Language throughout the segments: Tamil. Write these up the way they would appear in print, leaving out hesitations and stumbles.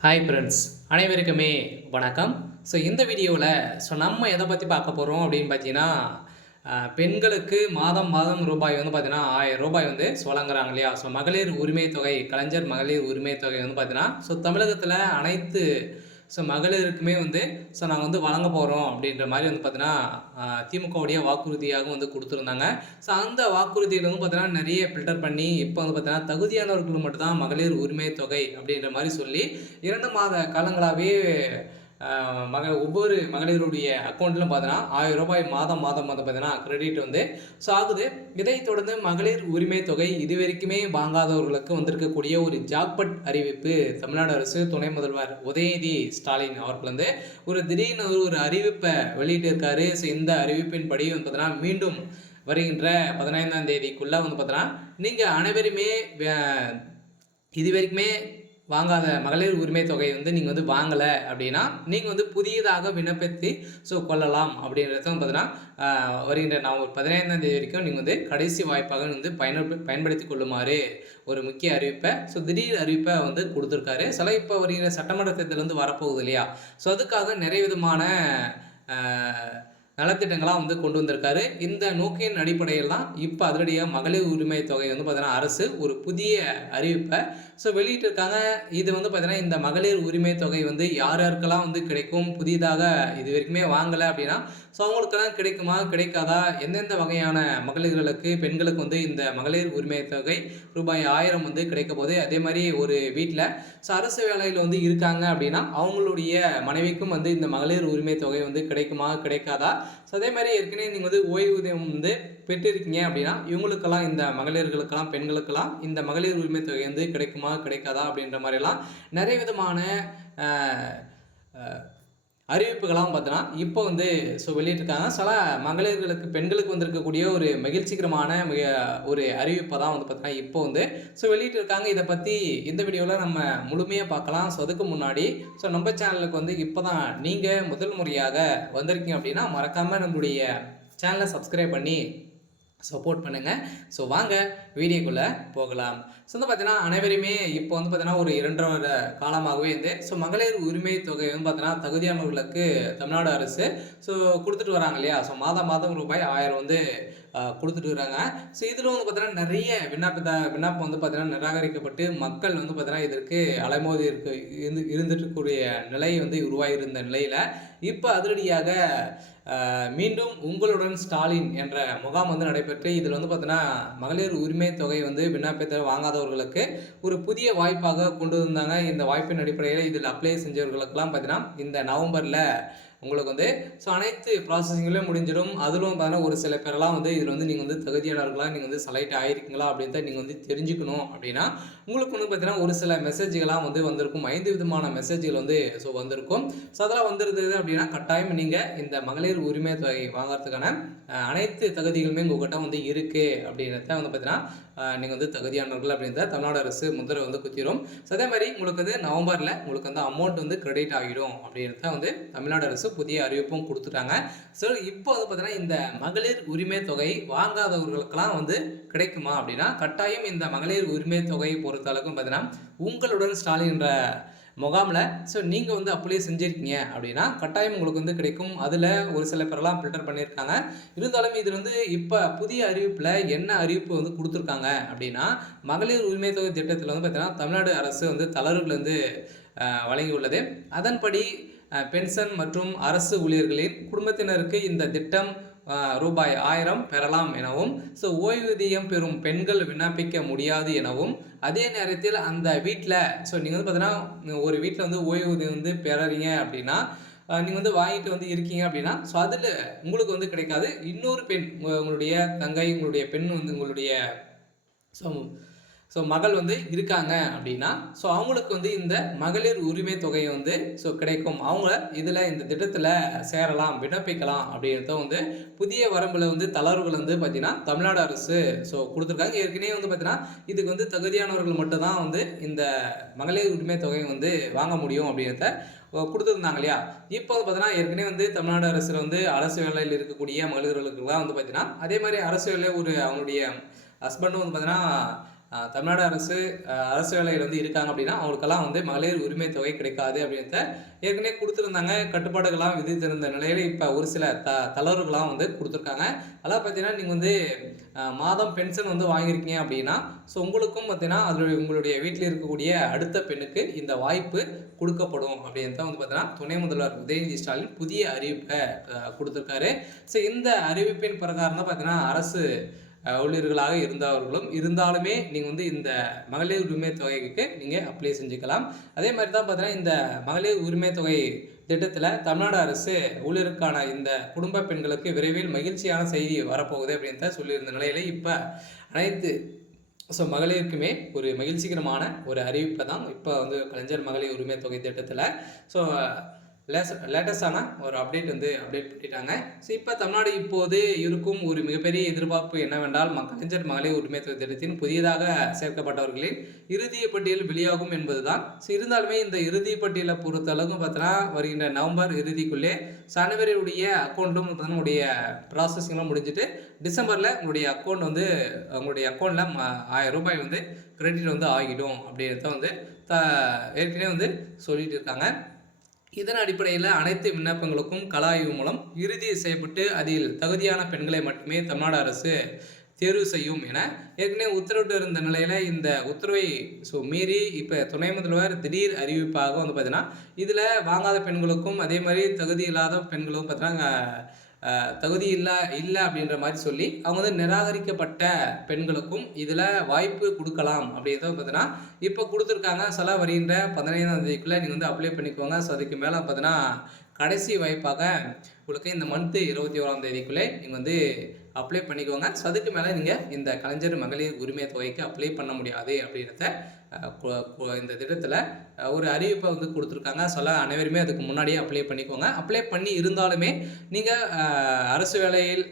ஹாய் ஃப்ரெண்ட்ஸ், அனைவருக்குமே வணக்கம். இந்த வீடியோவில் நம்ம எதை பற்றி பார்க்க போகிறோம் அப்படின்னு பார்த்தீங்கன்னா, பெண்களுக்கு மாதம் மாதம் ரூபாய் வந்து பார்த்தீங்கன்னா ரூ. 1000 வந்து வழங்குறாங்க இல்லையா? மகளிர் உரிமை தொகை, கலைஞர் மகளிர் உரிமை தொகை வந்து பார்த்தீங்கன்னா, தமிழகத்தில் அனைத்து மகளிருக்குமே வந்து நாங்க வந்து வழங்க போறோம் அப்படின்ற மாரி வந்து பார்த்தீங்கன்னா, திமுகவுடைய வாக்குறுதியாக வந்து குடுத்திருந்தாங்க. அந்த வாக்குறுதியில வந்து பார்த்தீங்கன்னா, நெறைய ஃபில்டர் பண்ணி, இப்ப வந்து பார்த்தீங்கன்னா, தகுதியானவர்களுக்கு மட்டும் தான் மகளிர் உரிமை தொகை அப்படின்ற மாரி சொல்லி 2 மாத காலங்களாவே அ ஒவ்வொரு மகளிருடைய அக்கவுண்ட்லும் பார்த்தீங்கன்னா, ரூ. 1000 மாதம் மாதம் வந்து பார்த்தீங்கன்னா, கிரெடிட் வந்து ஆகுது. இதைத் தொடர்ந்து மகளிர் உரிமை தொகை இதுவரைக்குமே வாங்காதவர்களுக்கு வந்திருக்கக்கூடிய ஒரு ஜாக்பாட் அறிவிப்பு தமிழ்நாடு அரசு துணை முதல்வர் உதயநிதி ஸ்டாலின் அவர்கள் வந்து ஒரு திடீர்னு ஒரு அறிவிப்பை வெளியிட்டிருக்காரு. இந்த அறிவிப்பின்படி வந்து பார்த்தீங்கன்னா, மீண்டும் வருகின்ற 15ஆம் தேதிக்குள்ள வந்து பார்த்தீங்கன்னா, நீங்க அனைவருமே இதுவரைக்குமே வாங்காத மகளிர் உரிமை தொகை வந்து நீங்க வந்து வாங்கல அப்படின்னா, நீங்க வந்து புதியதாக விண்ணப்பித்து கொள்ளலாம் அப்படின்றத வந்து பார்த்தீங்கன்னா, வருகின்ற நவம்பர் 15ஆம் தேதி வரைக்கும் நீங்க வந்து கடைசி வாய்ப்பாக வந்து பயன்படுத்திக் கொள்ளுமாறு ஒரு முக்கிய அறிவிப்பை திடீர் அறிவிப்பை வந்து குடுத்திருக்காரு. இப்போ வருகிற சட்டமன்ற தேர்தல் வந்து வரப்போகுது இல்லையா? அதுக்காக நிறைய விதமான அ நலத்திட்டங்களா வந்து கொண்டு வந்திருக்காரு. இந்த நோக்கின் அடிப்படையில் தான் இப்ப அதிரடியா மகளிர் உரிமை தொகை வந்து பார்த்தீங்கன்னா, அரசு ஒரு புதிய அறிவிப்ப வெளியிட்டிருக்காங்க. இது வந்து பார்த்தீங்கன்னா, இந்த மகளிர் உரிமை தொகை வந்து யார் யாருக்கெல்லாம் வந்து கிடைக்கும்? புதிதாக இதுவரைக்குமே வாங்கல அப்படின்னா, அவங்களுக்கெல்லாம் கிடைக்குமா? கிடைக்காதா? எந்தெந்த வகையான மகளிர்களுக்கு, பெண்களுக்கு வந்து இந்த மகளிர் உரிமை தொகை ரூபாய் 1000 வந்து கிடைக்கப்போகுது. அதே மாரி ஒரு வீட்ல அரசு வேலையில வந்து இருக்காங்க அப்படின்னா, அவங்களுடைய மனைவிக்கும் வந்து இந்த மகளிர் உரிமை தொகை வந்து கிடைக்குமா? கிடைக்காதா? அதே மாரி ஏற்கனவே நீங்க வந்து ஓய்வூதியம் வந்து பெற்றிருக்கீங்க அப்படின்னா, இவங்களுக்கெல்லாம் இந்த மகளிர்களுக்கெல்லாம், பெண்களுக்கெல்லாம் இந்த மகளிர் உரிமை தொகை வந்து கிடைக்குமா? கிடைக்காதா? அப்படின்ற மாரிலாம் நெறைய விதமான அ அ அறிவிப்புகள்லாம் பார்த்தீங்கன்னா, இப்போ வந்து வெளியிட்டிருக்காங்க. சில மகளிர்களுக்கு, பெண்களுக்கு வந்திருக்கக்கூடிய ஒரு மகிழ்ச்சிகரமான ஒரு அறிவிப்ப தான் வந்து பார்த்தீங்கன்னா, இப்போ வந்து வெளியிட்டிருக்காங்க. இத பத்தி இந்த வீடியோல நம்ம முழுமையா பார்க்கலாம். அதுக்கு முன்னாடி நம்ம சேனலுக்கு வந்து இப்போ தான் நீங்க முதல் முறையாக வந்திருக்கீங்க அப்படின்னா, மறக்காம நம்மளுடைய சேனலை சப்ஸ்கிரைப் பண்ணி சப்போர்ட் பண்ணுங்க. வாங்க வீடியோக்குள்ள போகலாம். வந்து பார்த்தீங்கன்னா, அனைவருமே இப்போ வந்து பார்த்தீங்கன்னா, ஒரு 2 1/2 வருட காலமாகவே வந்து மகளிர் உரிமை தொகை வந்து பார்த்தீங்கன்னா, தகுதியானவர்களுக்கு தமிழ்நாடு அரசு குடுத்துட்டு வராங்க இல்லையா? மாதம் மாதம் ரூபாய் 1000 வந்து குடுத்துட்டு வராங்க. இதில வந்து பார்த்தீங்கன்னா, நெறைய விண்ணப்பம் வந்து பார்த்தீங்கன்னா, நிராகரிக்கப்பட்டு மக்கள் வந்து பார்த்தீங்கன்னா, இதற்கு அலைமோதி இருந்துட்டு இருக்கக்கூடிய நிலை வந்து உருவாகியிருந்த நிலையில, இப்ப அதிரடியாக மீண்டும் உங்களுடன் ஸ்டாலின் என்ற முகாம் வந்து நடைபெற்று, இதில் வந்து பார்த்தீங்கன்னா, மகளிர் உரிமை தொகை வந்து விண்ணப்பத்தை வாங்காதவர்களுக்கு ஒரு புதிய வாய்ப்பாக கொண்டு வந்தாங்க. இந்த வாய்ப்பின் அடிப்படையில் இதில் அப்ளை செஞ்சவர்களுக்கெல்லாம் பார்த்தீங்கன்னா, இந்த நவம்பர்ல உங்களுக்கு வந்து அனைத்து ப்ராசஸிங்லேயும் முடிஞ்சிடும். அதிலும் பார்த்தீங்கன்னா, ஒரு சில பேரெல்லாம் வந்து இதில் வந்து நீங்கள் வந்து தகுதியானவர்களா, நீங்கள் வந்து செலக்ட் ஆகியிருக்கீங்களா அப்படின்றத நீங்கள் வந்து தெரிஞ்சுக்கணும் அப்படின்னா, உங்களுக்கு வந்து பார்த்தீங்கன்னா, ஒரு சில மெசேஜ்கள்லாம் வந்து வந்திருக்கும். 5 விதமான மெசேஜ்கள் வந்து வந்திருக்கும். அதெல்லாம் வந்திருந்தது அப்படின்னா, கட்டாயம் நீங்கள் இந்த மகளிர் உரிமை தொகை வாங்குறதுக்கான அனைத்து தகுதிகளுமே உங்ககிட்ட வந்து இருக்கு அப்படின்றத வந்து பார்த்தீங்கன்னா, நீங்கள் வந்து தகுதியானவர்கள் அப்படின்றத தமிழ்நாடு அரசு முத்திரை வந்து குத்திரும். அதே மாதிரி உங்களுக்கு வந்து நவம்பர்ல உங்களுக்கு வந்து அமௌண்ட் வந்து கிரெடிட் ஆகிடும் அப்படின்றத வந்து தமிழ்நாடு அரசு புதிய அறிவிப்பும் குடுத்துட்டாங்க. இப்போ வந்து பார்த்தீங்கன்னா, இந்த மகளிர் உரிமை தொகை வாங்காதவர்களுக்கெல்லாம் வந்து கிடைக்குமா அப்படின்னா, கட்டாயம் இந்த மகளிர் உரிமை தொகையை பொறுத்த அளவுக்கு பார்த்தீங்கன்னா, உங்களுடன் ஸ்டாலின் என்ற முகாம்ல நீங்க வந்து அப்ளை செஞ்சிருக்கீங்க அப்படின்னா, கட்டாயம் உங்களுக்கு வந்து கிடைக்கும். அதுல ஒரு சில பேரெல்லாம் ஃபில்டர் பண்ணியிருக்காங்க. இருந்தாலும் இதில் வந்து இப்ப புதிய அறிவிப்புல என்ன அறிவிப்பு வந்து குடுத்துருக்காங்க அப்படின்னா, மகளிர் உரிமை தொகை திட்டத்தில வந்து பார்த்தீங்கன்னா, தமிழ்நாடு அரசு வந்து தளர்வுகள் வந்து வழங்கியுள்ளது. அதன்படி பென்ஷன் மற்றும் அரசு ஊழியர்களின் குடும்பத்தினருக்கு இந்த திட்டம் ரூபாய் 1000 பெறலாம் எனவும், ஓய்வூதியம் பெறும் பெண்கள் விண்ணப்பிக்க முடியாது எனவும், அதே நேரத்தில் அந்த வீட்ல நீங்க வந்து பார்த்தீங்கன்னா, ஒரு வீட்ல வந்து ஓய்வூதியம் வந்து பெறறீங்க அப்படின்னா, நீங்க வந்து வாங்கிட்டு வந்து இருக்கீங்க அப்படின்னா, அதில உங்களுக்கு வந்து கிடைக்காது. இன்னொரு பெண் உங்களுடைய தங்கை, உங்களுடைய பெண் வந்து உங்களுடைய ஸோ மகள் வந்து இருக்காங்க அப்படின்னா, அவங்களுக்கு வந்து இந்த மகளிர் உரிமை தொகை வந்து கிடைக்கும். அவங்க இதில இந்த திட்டத்தில சேரலாம், விண்ணப்பிக்கலாம் அப்படின்றத வந்து புதிய வரம்புல வந்து தளர்வுகள் வந்து பார்த்தீங்கன்னா, தமிழ்நாடு அரசு குடுத்துருக்காங்க. ஏற்கனவே வந்து பார்த்தீங்கன்னா, இதுக்கு வந்து தகுதியானவர்கள் மட்டும் தான் வந்து இந்த மகளிர் உரிமை தொகை வந்து வாங்க முடியும் அப்படின்றத குடுத்துருந்தாங்க இல்லையா? இப்போ வந்து பார்த்தீங்கன்னா, ஏற்கனவே வந்து தமிழ்நாடு அரசுல வந்து அரசு வேலையில் இருக்கக்கூடிய மகளிர்களுக்கெல்லாம் வந்து பார்த்தீங்கன்னா, அதே மாரி அரசு வேலை அவங்களுடைய ஹஸ்பண்டும் வந்து பார்த்தீங்கன்னா, தமிழ்நாடு அரசு வேலையில் வந்து இருக்காங்க அப்படின்னா அவங்களுக்கெல்லாம் வந்து மகளிர் உரிமை தொகை கிடைக்காது அப்படின்றத ஏற்கனவே கொடுத்துருந்தாங்க. கட்டுப்பாடுகள்லாம் விதித்திருந்த நிலையில் இப்போ ஒரு சில தளர்வுகள்லாம் வந்து கொடுத்துருக்காங்க. அதெல்லாம் பார்த்தீங்கன்னா நீங்கள் வந்து மாதம் பென்ஷன் வந்து வாங்கியிருக்கீங்க அப்படின்னா ஸோ உங்களுக்கும் பார்த்தீங்கன்னா அதில் உங்களுடைய வீட்டில் இருக்கக்கூடிய அடுத்த பெண்ணுக்கு இந்த வாய்ப்பு கொடுக்கப்படும் அப்படின்னு தான் வந்து பார்த்தீங்கன்னா துணை முதல்வர் உதயநிதி ஸ்டாலின் புதிய அறிவிப்பை கொடுத்துருக்காரு. ஸோ இந்த அறிவிப்பின் பிரகாரம் தான் பார்த்தீங்கன்னா அரசு ஊழியர்களாக இருந்தாலுமே நீங்கள் வந்து இந்த மகளிர் உரிமை தொகைக்கு நீங்கள் அப்ளை செஞ்சுக்கலாம். அதே மாதிரி தான் பார்த்தீங்கன்னா இந்த மகளிர் உரிமை தொகை திட்டத்தில் தமிழ்நாடு அரசு ஊழியருக்கான இந்த குடும்ப பெண்களுக்கு விரைவில் மகிழ்ச்சியான செய்தி வரப்போகுது அப்படின்னு தான் சொல்லியிருந்த நிலையில இப்போ அனைத்து மகளிருக்குமே ஒரு மகிழ்ச்சிகரமான ஒரு அறிவிப்பை தான் இப்போ வந்து கலைஞர் மகளிர் உரிமை தொகை திட்டத்தில் லேட்டஸ்டான ஒரு அப்டேட் பண்ணிட்டாங்க. ஸோ இப்போ தமிழ்நாடு இப்போது இருக்கும் ஒரு மிகப்பெரிய எதிர்பார்ப்பு என்னவென்றால் கலைஞர் மகளிர் உரிமை தொகை திட்டத்தின் புதியதாக சேர்க்கப்பட்டவர்களின் இறுதிய பட்டியல் வெளியாகும் என்பதுதான். ஸோ இருந்தாலுமே இந்த இறுதி பட்டியலை பொறுத்தளவுக்கு பார்த்தோன்னா வருகின்ற நவம்பர் இறுதிக்குள்ளே சனவரியுடைய அக்கௌண்ட்டும் உங்களுடைய ப்ராசஸிங்லாம் முடிஞ்சுட்டு டிசம்பரில் உங்களுடைய அக்கௌண்ட்டில் 1000 ரூபாய் வந்து கிரெடிட் வந்து ஆகிடும் அப்படின்றத வந்து ஏற்கனவே வந்து சொல்லிட்டு இருக்காங்க. இதன் அடிப்படையில் அனைத்து விண்ணப்பங்களுக்கும் கள ஆய்வு மூலம் இறுதி செய்யப்பட்டு அதில் தகுதியான பெண்களை மட்டுமே தமிழ்நாடு அரசு தேர்வு செய்யும் என ஏற்கனவே உத்தரவிட்டு இருந்த நிலையில் இந்த உத்தரவை மீறி இப்போ துணை முதல்வர் திடீர் அறிவிப்பாக வந்து பார்த்தீங்கன்னா இதில் வாங்காத பெண்களுக்கும் அதே மாதிரி தகுதி இல்லாத பெண்களுக்கும் பார்த்தீங்கன்னா தகுதி இல்லை அப்படின்ற மாதிரி சொல்லி அவங்க வந்து நிராகரிக்கப்பட்ட பெண்களுக்கும் இதில் வாய்ப்பு கொடுக்கலாம் அப்படின்றத பார்த்தீங்கன்னா இப்போ கொடுத்துருக்காங்க. சில வருகின்ற 15ஆம் தேதிக்குள்ளே நீங்கள் வந்து அப்ளை பண்ணிக்கோங்க. ஸோ அதுக்கு மேலே பார்த்தீங்கன்னா கடைசி வாய்ப்பாக உங்களுக்கு இந்த மந்த்து 21ஆம் தேதிக்குள்ளே நீங்கள் வந்து அப்ளை பண்ணிக்கோங்க. ஸோ அதுக்கு மேலே நீங்கள் இந்த கலைஞர் மகளிர் உரிமை தொகைக்கு அப்ளை பண்ண முடியாது அப்படின்றத இந்த திட்டத்தில் ஒரு அறிவிப்பை வந்து கொடுத்துருக்காங்க. அனைவருமே அதுக்கு முன்னாடியே அப்ளை பண்ணிக்கோங்க. அப்ளை பண்ணி இருந்தாலுமே நீங்கள் அரசு வேலையில்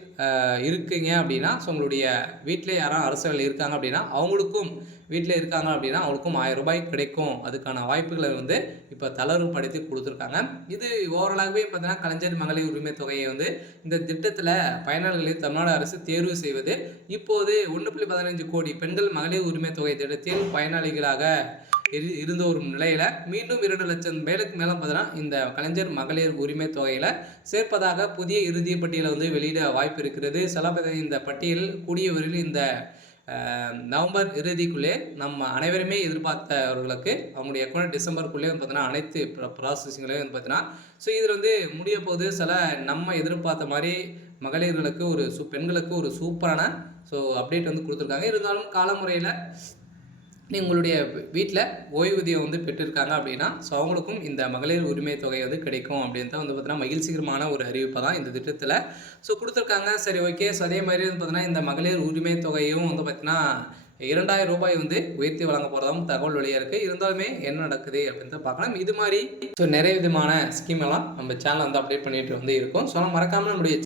இருக்கீங்க அப்படின்னா ஸோ உங்களுடைய வீட்டில் யாரும் அரசு வேலையில் இருக்காங்க அப்படின்னா அவங்களுக்கும் வீட்டில் இருக்காங்க அப்படின்னா அவங்களுக்கும் 1000 ரூபாய் கிடைக்கும். அதுக்கான வாய்ப்புகளை வந்து இப்போ தளர்வுபடுத்தி கொடுத்துருக்காங்க. இது ஓவராலாகவே பார்த்தீங்கன்னா கலைஞர் மகளிர் உரிமை தொகையை வந்து இந்த திட்டத்தில் பயனாளிகளை தமிழ்நாடு அரசு தேர்வு செய்வது இப்போது 1.15 கோடி பெண்கள் மகளிர் உரிமை தொகை திட்டத்தில் பயனாளிகளாக இருந்த ஒரு நிலையில மீண்டும் 2 லட்சம் பேருக்கு மேலே பார்த்தீங்கன்னா இந்த கலைஞர் மகளிர் உரிமை தொகையில சேர்ப்பதாக புதிய இறுதி பட்டியலை வந்து வெளியிட வாய்ப்பு இருக்கிறது. இந்த பட்டியல் கூடிய விரைவில் இந்த நவம்பர் இறுதிக்குள்ளே நம்ம அனைவருமே எதிர்பார்த்தவர்களுக்கு அவங்களுடைய அக்கௌண்ட் டிசம்பருக்குள்ளே வந்து பார்த்தீங்கன்னா அனைத்து ப்ராசஸிங்களையும் வந்து பார்த்தீங்கன்னா ஸோ இதில் வந்து முடிய போது நம்ம எதிர்பார்த்த மாதிரி மகளிர்களுக்கு பெண்களுக்கு ஒரு சூப்பரான அப்டேட் வந்து கொடுத்துருக்காங்க. இருந்தாலும் காலமுறையில் உங்களுடைய வீட்டில் ஓய்வூதியம் வந்து பெற்றிருக்காங்க அப்படின்னா ஸோ அவங்களுக்கும் இந்த மகளிர் உரிமை தொகை வந்து கிடைக்கும் அப்படின்னு தான் வந்து பார்த்தீங்கன்னா மகிழ்ச்சிகரமான ஒரு அறிவிப்பை தான் இந்த திட்டத்தில் கொடுத்துருக்காங்க. சரி, ஓகே. ஸோ அதே மாதிரி வந்து பார்த்தீங்கன்னா இந்த மகளிர் உரிமை தொகையும் வந்து பார்த்தீங்கன்னா 2000 ரூபாய் வந்து உயர்த்தி வழங்க போகிறதாகவும் தகவல் வெளியாக இருக்குது. இருந்தாலுமே என்ன நடக்குது அப்படின்னு தான் பார்க்கலாம். இது மாதிரி நிறைய விதமான ஸ்கீம் எல்லாம் நம்ம சேனல் வந்து அப்டேட் பண்ணிட்டு வந்து இருக்கோம். ஸோ மறக்காமல் நம்மளுடைய